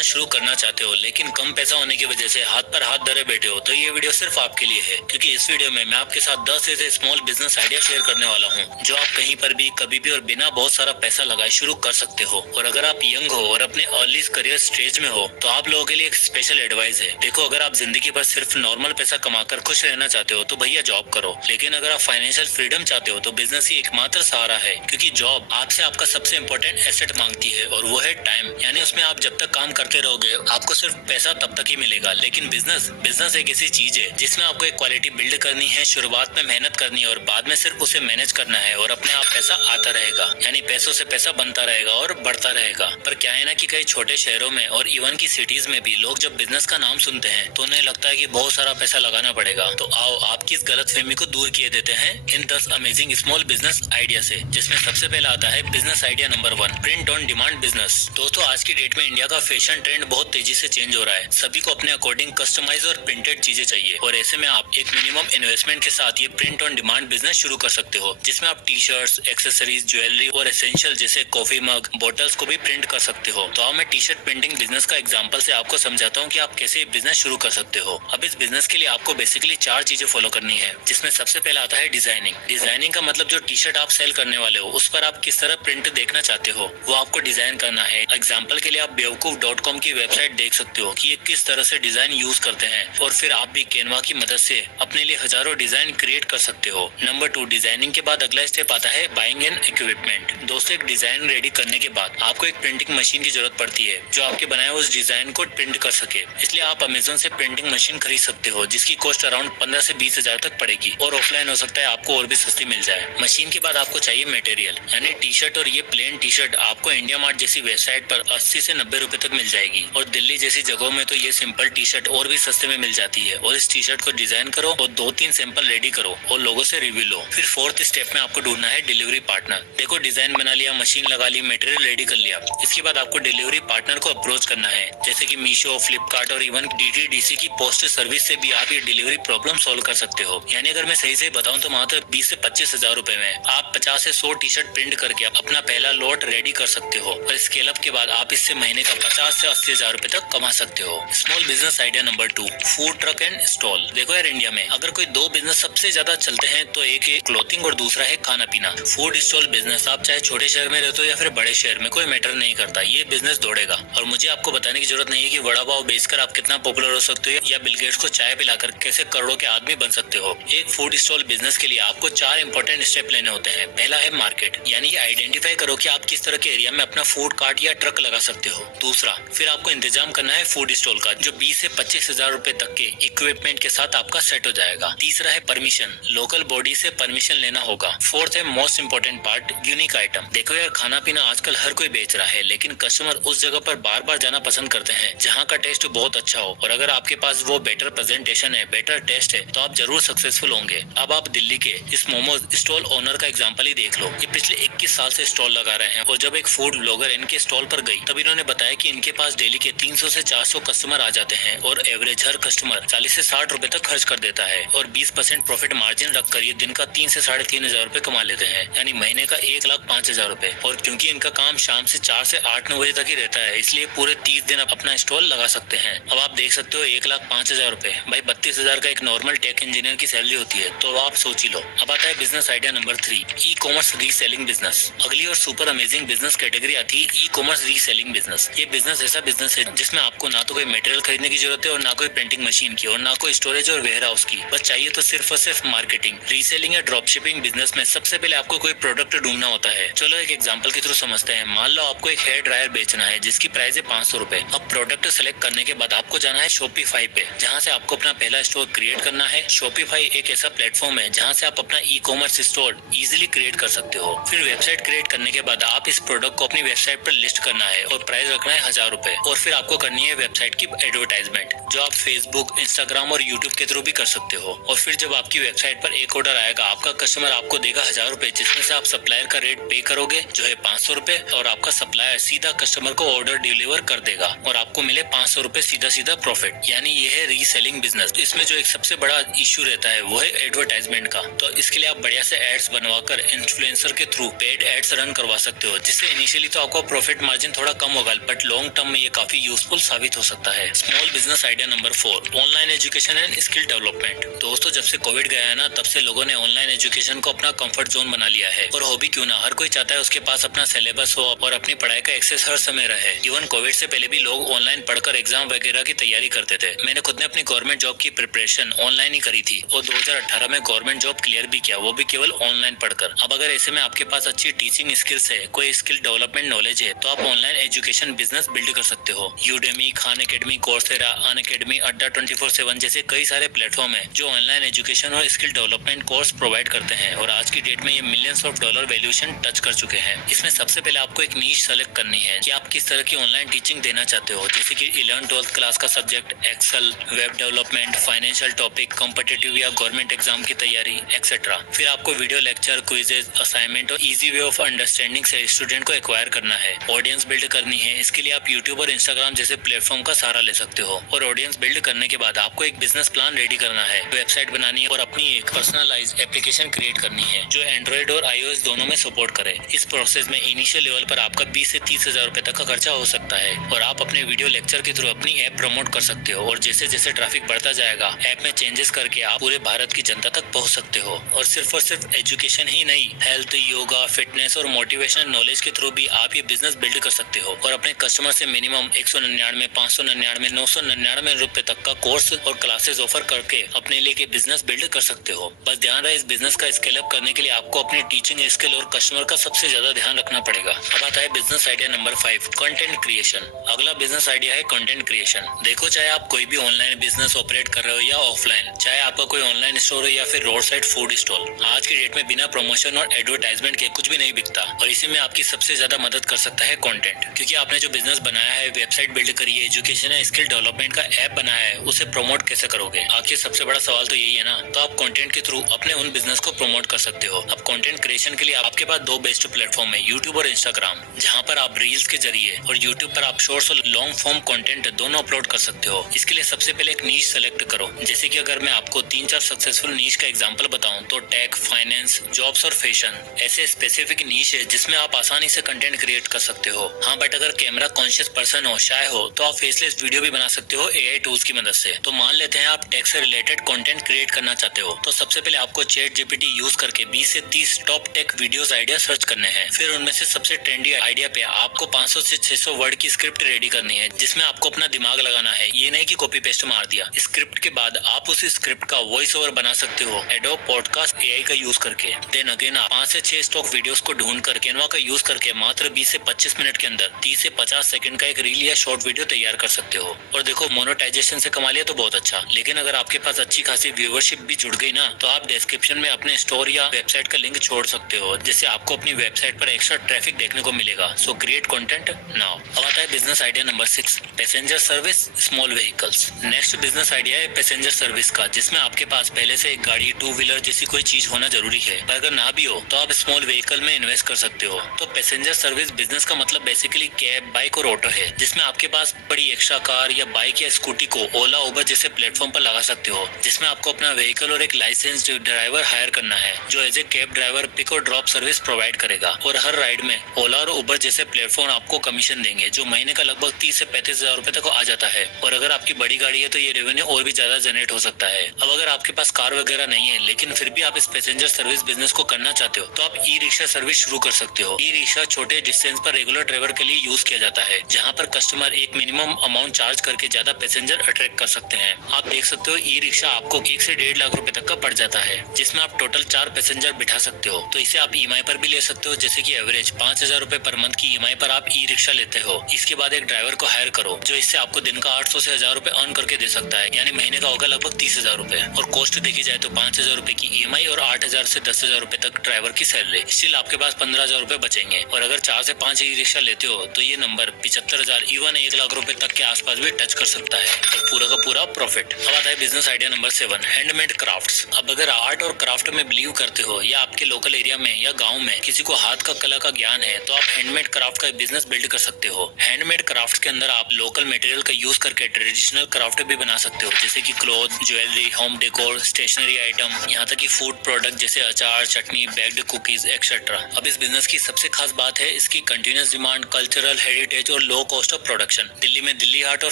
Business शुरू करना चाहते हो लेकिन कम पैसा होने की वजह से हाथ पर हाथ धरे बैठे हो तो ये वीडियो सिर्फ आपके लिए है, क्योंकि इस वीडियो में मैं आपके साथ 10 ऐसे स्मॉल बिजनेस आइडिया शेयर करने वाला हूँ जो आप कहीं पर भी कभी भी और बिना बहुत सारा पैसा लगाए शुरू कर सकते हो। और अगर आप यंग हो और अपने अर्ली करियर स्टेज में हो तो आप लोगों के लिए एक स्पेशल एडवाइस है। देखो, अगर आप जिंदगी भर सिर्फ नॉर्मल पैसा कमाकर खुश रहना चाहते हो तो भैया जॉब करो, लेकिन अगर आप फाइनेंशियल फ्रीडम चाहते हो तो बिजनेस ही एकमात्र सहारा है, क्योंकि जॉब आपसे आपका सबसे इम्पोर्टेंट एसेट मांगती है और वो है टाइम। यानी उसमें आप जब तक काम करते रहोगे आपको सिर्फ पैसा तब तक ही मिलेगा। लेकिन बिजनेस एक ऐसी चीज है जिसमें आपको एक क्वालिटी बिल्ड करनी है, शुरुआत में मेहनत करनी है और बाद में सिर्फ उसे मैनेज करना है और अपने आप पैसा आता रहेगा। यानी पैसों से पैसा बनता रहेगा और बढ़ता रहेगा। पर क्या है ना कि कई छोटे शहरों में और इवन की सिटीज में भी लोग जब बिजनेस का नाम सुनते हैं तो उन्हें लगता है कि बहुत सारा पैसा लगाना पड़ेगा। तो आओ आपकी इस गलतफहमी को दूर किए देते हैं इन 10 अमेजिंग स्मॉल बिजनेस आइडिया से, जिसमें सबसे पहला आता है business idea number 1, print on demand business. दोस्तों, आज की डेट में इंडिया का फैशन ट्रेंड बहुत तेजी से चेंज हो रहा है। सभी को अपने अकॉर्डिंग कस्टमाइज और प्रिंटेड चीजें चाहिए और ऐसे में आप एक मिनिमम इन्वेस्टमेंट के साथ ये प्रिंट ऑन डिमांड बिजनेस शुरू कर सकते हो, जिसमें आप टी शर्ट्स, एक्सेसरीज, ज्वेलरी और एसेंशियल जैसे कॉफी मग, बॉटल्स को भी प्रिंट कर सकते हो। तो अब मैं टी शर्ट प्रिंटिंग बिजनेस का एग्जांपल से आपको समझाता हूँ कि आप कैसे बिजनेस शुरू कर सकते हो। अब इस बिजनेस के लिए आपको बेसिकली 4 चीजें फॉलो करनी है, जिसमें सबसे पहला आता है डिजाइनिंग। डिजाइनिंग का मतलब जो टी शर्ट आप सेल करने वाले हो उस पर आप किस तरह प्रिंट देखना चाहते हो वो आपको डिजाइन करना है। एग्जाम्पल के लिए आप बेवकूफ.com की वेबसाइट देख सकते हो कि ये किस तरह से डिजाइन यूज करते हैं और फिर आप भी कैनवा की मदद से अपने लिए हजारों डिजाइन क्रिएट कर सकते हो। नंबर 2, डिजाइनिंग के बाद अगला स्टेप आता है बाइंग एन इक्विपमेंट। दोस्तों, एक डिजाइन रेडी करने के बाद आपको एक प्रिंटिंग मशीन की जरूरत पड़ती है जो आपके बनाए उस डिजाइन को प्रिंट कर सके। इसलिए आप अमेजोन से प्रिंटिंग मशीन खरीद सकते हो जिसकी कॉस्ट अराउंड 15 से 20 हजार तक पड़ेगी और ऑफलाइन हो सकता है आपको और भी सस्ती मिल जाए। मशीन के बाद आपको चाहिए मटेरियल, यानी टी शर्ट, और ये प्लेन टी शर्ट आपको इंडिया मार्ट जैसी वेबसाइट पर 80 से 90 रुपए तक मिल जाएगी और दिल्ली जैसी जगहों में तो ये सिंपल टी शर्ट और भी सस्ते में मिल जाती है। और इस टी शर्ट को डिजाइन करो और 2-3 सैंपल रेडी करो और लोगों से रिव्यू लो। फिर 4th स्टेप में आपको ढूंढना है डिलीवरी पार्टनर। देखो, डिजाइन बना लिया, मशीन लगा ली, मटेरियल रेडी कर लिया, इसके बाद आपको डिलीवरी पार्टनर को अप्रोच करना है, जैसे कि मीशो, फ्लिपकार्ट और इवन DTDC की पोस्ट सर्विस से भी आप ये डिलीवरी प्रॉब्लम सॉल्व कर सकते हो। यानी अगर मैं सही से बताऊं तो मात्र 20 से 25 हजार रुपए में आप 50 से 100 टी शर्ट प्रिंट करके अपना पहला लॉट रेडी कर सकते हो और स्केल अप के बाद आप इससे महीने का 50 से 80 हजार रुपए तक कमा सकते हो। Small business idea number 2, food truck and stall. देखो यार, इंडिया में अगर कोई 2 बिजनेस सबसे ज्यादा चलते हैं तो एक है क्लोथिंग और दूसरा है खाना पीना। फूड स्टॉल बिजनेस, आप चाहे छोटे शहर में रहते हो या फिर बड़े शहर में, कोई मैटर नहीं करता, ये बिजनेस दौड़ेगा। और मुझे आपको बताने की जरूरत नहीं है कि वड़ा पाव बेचकर आप कितना पॉपुलर हो सकते हो या बिल गेट्स को चाय पिलाकर कैसे करोड़ों के आदमी बन सकते हो। एक फूड स्टॉल बिजनेस के लिए आपको 4 इंपॉर्टेंट स्टेप लेने होते हैं। पहला है मार्केट, यानी आइडेंटिफाई करो कि आप किस तरह के एरिया में अपना फूड कार्ट या ट्रक लगा सकते हो। दूसरा, फिर आपको इंतजाम करना है फूड स्टॉल का जो 20 से 25 हजार रुपए तक के इक्विपमेंट के साथ आपका सेट हो जाएगा। तीसरा है परमिशन, लोकल बॉडी से परमिशन लेना होगा। 4th है most important part, unique item. देखो यार, खाना पीना आजकल हर कोई बेच रहा है, लेकिन कस्टमर उस जगह पर बार बार जाना पसंद करते हैं जहाँ का टेस्ट बहुत अच्छा हो। और अगर आपके पास वो बेटर प्रेजेंटेशन है, बेटर टेस्ट है, तो आप जरूर सक्सेसफुल होंगे। अब आप दिल्ली के इस मोमोज स्टॉल ओनर का एग्जांपल ही देख लो। ये पिछले 21 साल से स्टॉल लगा रहे हैं और जब एक फूड ब्लॉगर इनके स्टॉल पर गई तब इन्होंने बताया कि इनके पास डेली के 300 से 400 कस्टमर आ जाते हैं और एवरेज हर कस्टमर 40 से 60 रुपए तक खर्च कर देता है और 20% प्रॉफिट मार्जिन रखकर ये दिन का 3 से 3.5 हजार रुपए कमा लेते हैं, यानी महीने का 1,05,000 रुपए। और क्योंकि इनका काम शाम से 4 से 8-9 बजे तक ही रहता है, इसलिए पूरे 30 दिन अपना स्टॉल लगा सकते हैं। अब आप देख सकते हो 1,05,000 रुपए, भाई 32,000 का एक नॉर्मल टेक इंजीनियर की सैलरी होती है, तो आप सोच ही लो। अब आता है business idea number 3, e commerce reselling business. अगली और सुपर अमेजिंग बिजनेस कैटेगरी आती है ई कॉमर्स रीसेलिंग बिजनेस। ये बिजनेस ऐसा बिजनेस है जिसमें आपको ना तो कोई मटेरियल खरीदने की जरूरत है और ना कोई प्रिंटिंग मशीन की और ना कोई स्टोरेज और वेयर हाउस की, बस चाहिए तो सिर्फ और सिर्फ मार्केटिंग। रीसेलिंग या ड्रॉप शिपिंग बिजनेस में सबसे पहले आपको कोई प्रोडक्ट ढूंढना होता है। चलो एक एग्जांपल के थ्रू समझते हैं। मान लो आपको एक हेयर ड्रायर बेचना है जिसकी प्राइस है 500 रुपए। अब प्रोडक्ट सेलेक्ट करने के बाद आपको जाना है शॉपिफाई पे, जहाँ से आपको अपना पहला स्टोर क्रिएट करना है। शॉपिफाई एक ऐसा प्लेटफॉर्म है जहाँ से आप अपना e commerce store easily create कर सकते हो। फिर वेबसाइट क्रिएट करने के बाद आप इस प्रोडक्ट को अपनी वेबसाइट पर लिस्ट करना है और प्राइस रखना है 1000 रुपए। और फिर आपको करनी है वेबसाइट की एडवर्टाइजमेंट, जो आप फेसबुक, इंस्टाग्राम और यूट्यूब के थ्रू भी कर सकते हो। और फिर जब आपकी वेबसाइट पर एक ऑर्डर आएगा, आपका कस्टमर आपको देगा 1000 रुपए, जिसमें से आप सप्लायर का रेट पे करोगे जो है 500 रुपए और आपका सप्लायर सीधा कस्टमर को ऑर्डर डिलीवर कर देगा और आपको मिले 500 रुपए सीधा सीधा प्रॉफिट। यानी ये है रीसेलिंग बिजनेस। इसमें जो एक सबसे बड़ा इश्यू रहता है वो है एडवर्टाइजमेंट का। तो इसके लिए आप बढ़िया से एड्स बनवाकर इन्फ्लुएंसर के थ्रू पेड एड्स रन करवा सकते हो, जिससे इनिशियली तो आपका प्रॉफिट मार्जिन थोड़ा कम होगा, बट लॉन्ग टर्म में ये काफी यूजफुल साबित हो सकता है। Small business idea number 4, online education and skill development. दोस्तों, जब से कोविड गया है ना, तब से लोगों ने ऑनलाइन एजुकेशन को अपना कंफर्ट जोन बना लिया है। और हो भी क्यों ना, हर कोई चाहता है उसके पास अपना सिलेबस हो और अपनी पढ़ाई का एक्सेस हर समय रहे। इवन कोविड से पहले भी लोग ऑनलाइन पढ़कर एग्जाम वगैरह की तैयारी करते थे। मैंने खुद ने अपनी गवर्नमेंट जॉब की प्रिपरेशन ऑनलाइन ही करी थी और 2018 में गवर्नमेंट जॉब क्लियर भी किया, वो भी केवल ऑनलाइन पढ़कर। अब अगर ऐसे में आपके पास अच्छी टीचिंग स्किल्स है, कोई स्किल डेवलपमेंट नॉलेज है, तो आप ऑनलाइन एजुकेशन बिजनेस बिल्ड कर सकते हो। Udemy, Khan academy, Coursera, Unacademy, अड्डा 24/7 जैसे कई सारे प्लेटफॉर्म है जो ऑनलाइन एजुकेशन और स्किल डेवलपमेंट कोर्स प्रोवाइड करते हैं और आज की डेट में ये millions of dollar valuation touch कर चुके हैं। इसमें सबसे पहले आपको एक नीश सेलेक्ट करनी है कि आप किस तरह की ऑनलाइन टीचिंग देना चाहते हो, जैसे कि 11th-12th क्लास का subject, Excel, web development, financial topic, competitive या गवर्नमेंट एग्जाम की तैयारी एक्सेट्रा। फिर आपको वीडियो लेक्चर, क्विजेज, असाइनमेंट और इजी वे ऑफ अंडरस्टैंडिंग से स्टूडेंट को एक्वायर करना है। ऑडियंस बिल्ड करनी है, इसके लिए आप यूट्यूब और इंस्टाग्राम जैसे प्लेटफॉर्म का सहारा ले सकते हो। और ऑडियंस बिल्ड करने के बाद आपको एक बिजनेस प्लान रेडी करना है, वेबसाइट बनानी है और अपनी एक पर्सनलाइज्ड एप्लीकेशन क्रिएट करनी है जो एंड्रॉइड और iOS दोनों में सपोर्ट करे। इस प्रोसेस में इनिशियल लेवल पर आपका 20 से 30 हजार रुपए तक का खर्चा हो सकता है और आप अपने वीडियो लेक्चर के थ्रू अपनी ऐप प्रमोट कर सकते हो। और जैसे जैसे ट्रैफिक बढ़ता जाएगा, ऐप में चेंजेस करके आप पूरे भारत की जनता तक पहुंच सकते हो। और सिर्फ एजुकेशन ही नहीं, हेल्थ, योगा, फिटनेस और मोटिवेशनल नॉलेज के थ्रू भी आप ये बिजनेस बिल्ड कर सकते हो और अपने कस्टमर से मिनिमम 199, 599, 999 रुपए तक का कोर्स और क्लासेस ऑफर करके अपने लिए बिजनेस बिल्ड कर सकते हो। बस ध्यान रहे, इस बिजनेस का स्केल अप करने के लिए आपको अपनी टीचिंग स्किल और कस्टमर का सबसे ज्यादा ध्यान रखना पड़ेगा। अब आता है business idea number 5, content creation. अगला बिजनेस आइडिया है कंटेंट क्रिएशन। देखो, चाहे आप कोई भी ऑनलाइन बिजनेस ऑपरेट कर रहे हो या ऑफलाइन, चाहे आपका कोई ऑनलाइन स्टोर हो या फिर रोड साइड फूड स्टॉल, आज की डेट में बिना प्रमोशन और एडवर्टाइजमेंट के कुछ भी नहीं बिकता। और इसी में आपकी सबसे ज्यादा मदद कर सकता है कंटेंट, क्योंकि आपने जो बिजनेस बनाया है, वेबसाइट बिल्ड करी है, एजुकेशन या स्किल डेवलपमेंट का ऐप बनाया है, उसे प्रमोट कैसे करोगे? आखिर सबसे बड़ा सवाल तो यही है ना। तो आप कंटेंट के थ्रू अपने उन बिजनेस को प्रमोट कर सकते हो। अब कंटेंट क्रिएशन के लिए आपके पास दो बेस्ट प्लेटफॉर्म है, यूट्यूब और इंस्टाग्राम, जहाँ पर आप रील्स के जरिए और यूट्यूब पर आप शॉर्ट्स और लॉन्ग फॉर्म कंटेंट दोनों अपलोड कर सकते हो। इसके लिए सबसे पहले एक नीश सेलेक्ट करो। जैसे कि अगर मैं आपको 3-4 सक्सेसफुल नीश का एग्जांपल बताऊं तो टेक, फाइनेंस, जॉब्स और फैशन ऐसे स्पेसिफिक नीश है जिसमें आप आसानी से कंटेंट क्रिएट कर सकते हो। हाँ, बट अगर कैमरा कॉन्शियस पर्सन हो, शाय हो, तो आप फेसलेस वीडियो भी बना सकते हो एआई टूल्स की मदद से। तो मान लेते हैं आप टेक से रिलेटेड कंटेंट क्रिएट करना चाहते हो, तो सबसे पहले आपको चैट जीपीटी यूज करके 20 से 30 top tech videos idea search करने हैं। फिर उनमें से सबसे ट्रेंडी आइडिया पे आपको 500 से 600 वर्ड की स्क्रिप्ट रेडी करनी है, जिसमें आपको अपना दिमाग लगाना है। ये नहीं कि कॉपी पेस्ट मार दिया। स्क्रिप्ट के बाद आप उस स्क्रिप्ट का वॉइस ओवर बना सकते हो एडोब पॉडकास्ट एआई का यूज करके। देन अगेन 5 से 6 स्टॉक वीडियोस को ढूंढ कर कैनवा का यूज करके मात्र 20 से 25 मिनट के अंदर 30 से 50 सेकंड का एक रील या शॉर्ट वीडियो तैयार कर सकते हो। और देखो, मोनेटाइजेशन से कमा लिया तो बहुत अच्छा, लेकिन अगर आपके पास अच्छी खासी व्यूअरशिप भी जुड़ गई ना, तो आप डिस्क्रिप्शन में अपने स्टोर या वेबसाइट का लिंक छोड़ सकते हो, जिससे आपको अपनी वेबसाइट पर एक्स्ट्रा ट्रैफिक देखने को मिलेगा। सो क्रिएट कंटेंट नाउ। अब आता है business idea number 6, passenger service small vehicles. Next business idea है पैसेंजर सर्विस का, जिसमें आपके पास पहले से एक गाड़ी, 2 व्हीलर जैसी कोई चीज होना जरूरी है। पर अगर ना भी हो तो आप स्मॉल व्हीकल में इन्वेस्ट कर सकते हो। तो पैसेंजर सर्विस बिजनेस का मतलब बेसिकली कैब, बाइक और ऑटो है, जिसमें आपके पास बड़ी एक्स्ट्रा कार या बाइक या स्कूटी को ओला, उबर जैसे प्लेटफॉर्म पर लगा सकते हो, जिसमें आपको अपना व्हीकल और एक लाइसेंस्ड ड्राइवर हायर करना है, जो as a cab driver pick और ड्रॉप सर्विस प्रोवाइड करेगा। और हर राइड में ओला और उबर जैसे प्लेटफॉर्म आपको कमीशन देंगे, जो महीने का लगभग 30 से 35 हजार रुपए तक आ जाता है। और अगर आपकी बड़ी गाड़ी है तो ये रेवेन्यू और भी ज्यादा जनरेट हो सकता है। अब अगर आपके पास कार वगैरह नहीं है, लेकिन फिर भी आप इस पैसेंजर सर्विस बिजनेस को करना चाहते हो, तो आप ई रिक्शा सर्विस शुरू कर सकते हो। ई रिक्शा छोटे डिस्टेंस पर रेगुलर ड्राइवर के लिए यूज किया जाता है, जहाँ पर कस्टमर एक मिनिमम अमाउंट चार्ज करके ज्यादा पैसेंजर अट्रैक्ट कर सकते हैं। आप देख सकते हो ई रिक्शा आपको 1 से 1.5 लाख रुपए तक का पड़ जाता है, जिसमें आप टोटल 4 पैसेंजर बिठा सकते हो। तो इसे आप ईएमआई पर भी ले सकते हो, जैसे कि एवरेज 5,000 रुपए पर मंथ की ईएमआई पर आप ई रिक्शा लेते हो। इसके बाद एक ड्राइवर को हायर करो, जो इससे आपको दिन का 800 से 1000 रुपए अर्न करके दे सकता है, यानी महीने का होगा लगभग 30,000 रुपए। और कॉस्ट देखी जाए तो 5,000 रुपए की ईएमआई और 8,000 से 10,000 रुपए तक ड्राइवर की सैलरी, स्टिल आपके पास 15,000 रुपए बचेंगे। और अगर 4 से 5 ई रिक्शा लेते हो तो ये नंबर 75,000 इवन 1 लाख रुपए तक के आसपास भी टच कर सकता है, और पूरा का पूरा प्रॉफिट। अब आता है business idea number 7, handmade crafts. अब अगर आर्ट और क्राफ्ट में बिलीव करते हो या आपके लोकल एरिया में या गाँव में किसी को हाथ का कला का ज्ञान है, तो आप हैंडमेड क्राफ्ट का बिजनेस बिल्ड कर सकते हो। हैंडमेड क्राफ्ट के अंदर आप लोकल मटेरियल का यूज करके ट्रेडिशनल क्राफ्ट भी बना सकते हो, जैसे कि cloth, jewellery, home decor, stationery item, यहाँ तक कि फूड प्रोडक्ट जैसे अचार, चटनी, बेक्ड कुकीज एक्सेट्रा। अब इस बिजनेस की सबसे खास बात है इसकी कंटिन्यूअस डिमांड, कल्चरल हेरिटेज और low low cost of production. Delhi में दिल्ली हाट और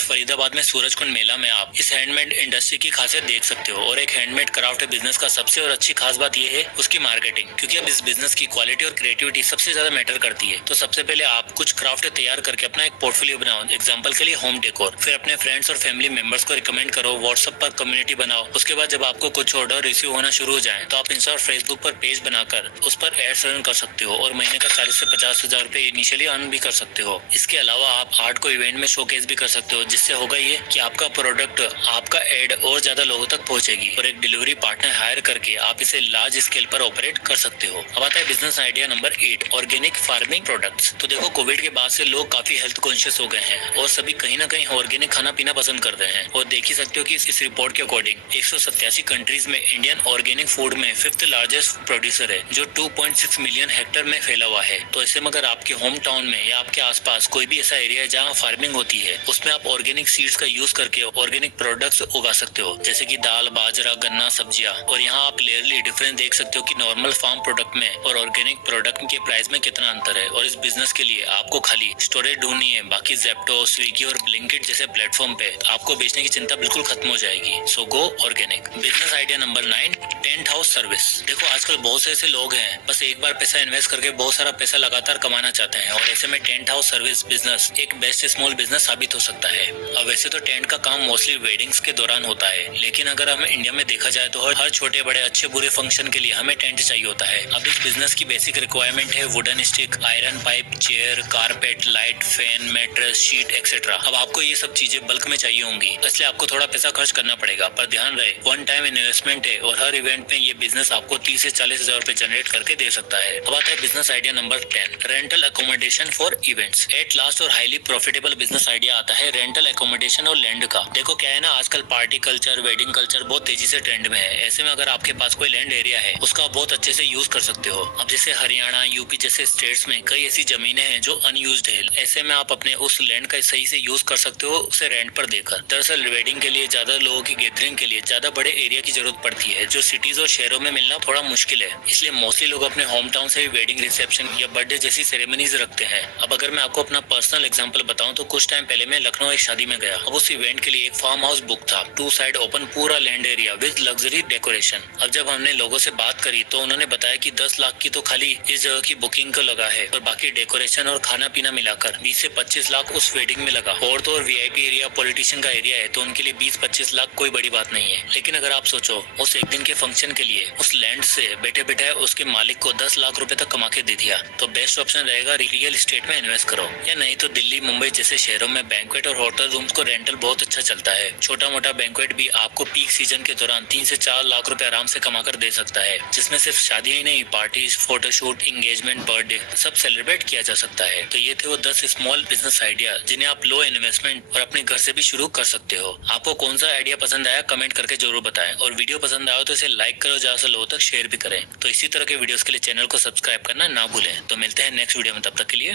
फरीदाबाद में सूरजकुंड मेला में आप इस हैंडमेड इंडस्ट्री की खासियत देख सकते हो। और एक हैंडमेड क्राफ्ट बिजनेस का सबसे और अच्छी खास बात यह है उसकी मार्केटिंग, क्योंकि अब इस बिजनेस की क्वालिटी और क्रिएटिविटी सबसे ज्यादा मैटर करती है। तो सबसे पहले आप कुछ क्राफ्ट तैयार करके अपना एक पोर्टफोलियो बनाओ, एग्जांपल के लिए होम डेकोर। फिर अपने फ्रेंड्स और फैमिली मेंबर्स को रिकमेंड करो, व्हाट्सएप पर कम्युनिटी बनाओ। उसके बाद जब आपको कुछ ऑर्डर रिसीव होना शुरू हो जाए तो आप इंस्टा और फेसबुक पर पेज बनाकर उस पर एड्स रन कर सकते हो और महीने का 40 से 50 हजार रुपए इनिशियली अर्न भी कर सकते हो। इसके अलावा आप आर्ट को इवेंट में शोकेस भी कर सकते हो, जिससे होगा ये कि आपका प्रोडक्ट, आपका एड और ज्यादा लोगों तक पहुंचेगी। और एक डिलीवरी पार्टनर हायर करके आप इसे लार्ज स्केल पर ऑपरेट कर सकते हो। अब आता है business idea number 8, organic farming products. तो देखो, कोविड के बाद से लोग काफी हेल्थ कॉन्शियस हो गए हैं और सभी कहीं ना कहीं ऑर्गेनिक खाना पीना पसंद करते हैं। और देख ही सकते हो कि इस रिपोर्ट के अकॉर्डिंग 187 कंट्रीज में इंडियन ऑर्गेनिक फूड में 5th लार्जेस्ट प्रोड्यूसर है, जो 2.6 मिलियन हेक्टेयर में फैला हुआ है। तो ऐसे में अगर आपके होम टाउन में या आपके आसपास कोई भी ऐसा एरिया है जहाँ फार्मिंग होती है, उसमें आप ऑर्गेनिक सीड्स का यूज करके ऑर्गेनिक प्रोडक्ट्स उगा सकते हो, जैसे कि दाल, बाजरा, गन्ना, सब्जियां। और यहाँ आप क्लियरली डिफरेंस देख सकते हो कि नॉर्मल फार्म प्रोडक्ट में और ऑर्गेनिक प्रोडक्ट के प्राइस में कितना अंतर है। और इस बिजनेस के लिए आपको खाली स्टोरेज ढूंढनी है, बाकी जेप्टो, स्विगी और ब्लिंकिट जैसे प्लेटफॉर्म पे आपको बेचने की चिंता बिल्कुल खत्म हो जाएगी। So go organic. Business idea number 9, tent house service. देखो, आजकल बहुत से ऐसे लोग हैं बस एक बार पैसा इन्वेस्ट करके बहुत सारा पैसा लगातार कमाना चाहते हैं, और ऐसे में टेंट हाउस सर्विस बिजनेस एक बेस्ट स्मॉल बिजनेस साबित हो सकता है। अब वैसे तो टेंट का काम मोस्टली वेडिंग्स के दौरान होता है, लेकिन अगर हम इंडिया में देखा जाए तो हर छोटे बड़े अच्छे बुरे फंक्शन के लिए हमें टेंट चाहिए होता है। अब इस बिजनेस की बेसिक रिक्वायरमेंट है wooden stick, iron pipe, chair, carpet, light, fan, mattress, sheet etcetera. अब आपको ये सब चीजें बल्क में चाहिए होंगी, इसलिए आपको थोड़ा पैसा खर्च करना पड़ेगा, पर ध्यान रहे वन टाइम इन्वेस्टमेंट है और हर इवेंट में ये बिजनेस आपको 30 से 40 हजार रुपए जनरेट करके दे सकता है। अब आता है business idea number 10, rental accommodation for events. At last और हाईली प्रॉफिटेबल बिजनेस आइडिया आता है रेंटल अकोमोडेशन और लैंड का। देखो क्या है ना, आजकल पार्टी कल्चर, वेडिंग कल्चर बहुत तेजी से ट्रेंड में है। ऐसे में अगर आपके पास कोई लैंड एरिया है, उसका आप बहुत अच्छे से यूज कर सकते हो। अब जैसे हरियाणा, यूपी जैसे स्टेट्स में कई ऐसी जमीनें हैं जो अनयूज्ड है। ऐसे में आप अपने उस लैंड का सही से यूज कर सकते हो, उसे रेंट पर देकर। दरअसल वेडिंग के लिए, ज्यादा लोगों की गैदरिंग के लिए ज्यादा बड़े एरिया की जरूरत पड़ती है, जो सिटीज और शहरों में मिलना थोड़ा मुश्किल है। इसलिए मोस्टली लोग अपने होम टाउन से वेडिंग रिसेप्शन या बर्थडे जैसी सेरेमनीज रखते हैं। अब अगर मैं आपको अपना पर्सनल एग्जांपल बताऊं तो कुछ टाइम पहले मैं लखनऊ एक शादी में गया। अब उस इवेंट के लिए एक फार्म हाउस बुक था, 2 साइड ओपन पूरा land area with luxury decoration. अब जब हमने लोगों से बात करी तो उन्होंने बताया कि 10 लाख की तो खाली इस जगह की बुकिंग को लगा है, और बाकी डेकोरेशन और खाना पीना मिलाकर 20 से 25 लाख उस वेडिंग में लगा। और तो और वीआईपी एरिया, पॉलिटिशियन का एरिया है, तो उनके लिए 20-25 लाख कोई बड़ी बात नहीं है। लेकिन अगर आप सोचो, उस एक दिन के फंक्शन के लिए उस लैंड से बैठे बैठे उसके मालिक को 10 लाख रुपए तक कमा के दे दिया, तो बेस्ट ऑप्शन रहेगा रियल एस्टेट में इन्वेस्ट करो। या नहीं तो दिल्ली, मुंबई जैसे शहरों में बैंक्वेट और होटल रूम्स को रेंटल बहुत अच्छा चलता है। छोटा मोटा बैंक्वेट भी आपको पीक सीजन के दौरान 3 से 4 लाख रुपए आराम से कमा कर दे सकता है, जिसमें सिर्फ शादी ही नहीं, पार्टीज, फोटोशूट, एंगेजमेंट, बर्थडे सब सेलिब्रेट किया जा सकता है। तो ये थे वो 10 स्मॉल बिजनेस आइडिया जिन्हें आप लो इन्वेस्टमेंट और अपने घर से भी शुरू कर सकते हो। आपको कौन सा आइडिया पसंद आया कमेंट करके जरूर बताएं, और वीडियो पसंद आया तो इसे लाइक करो, ज्यादा से लोगों तक शेयर भी करें। तो इसी तरह के वीडियोस के लिए चैनल को सब्सक्राइब करना ना भूलें। तो मिलते हैं नेक्स्ट वीडियो में, तब तक के लिए।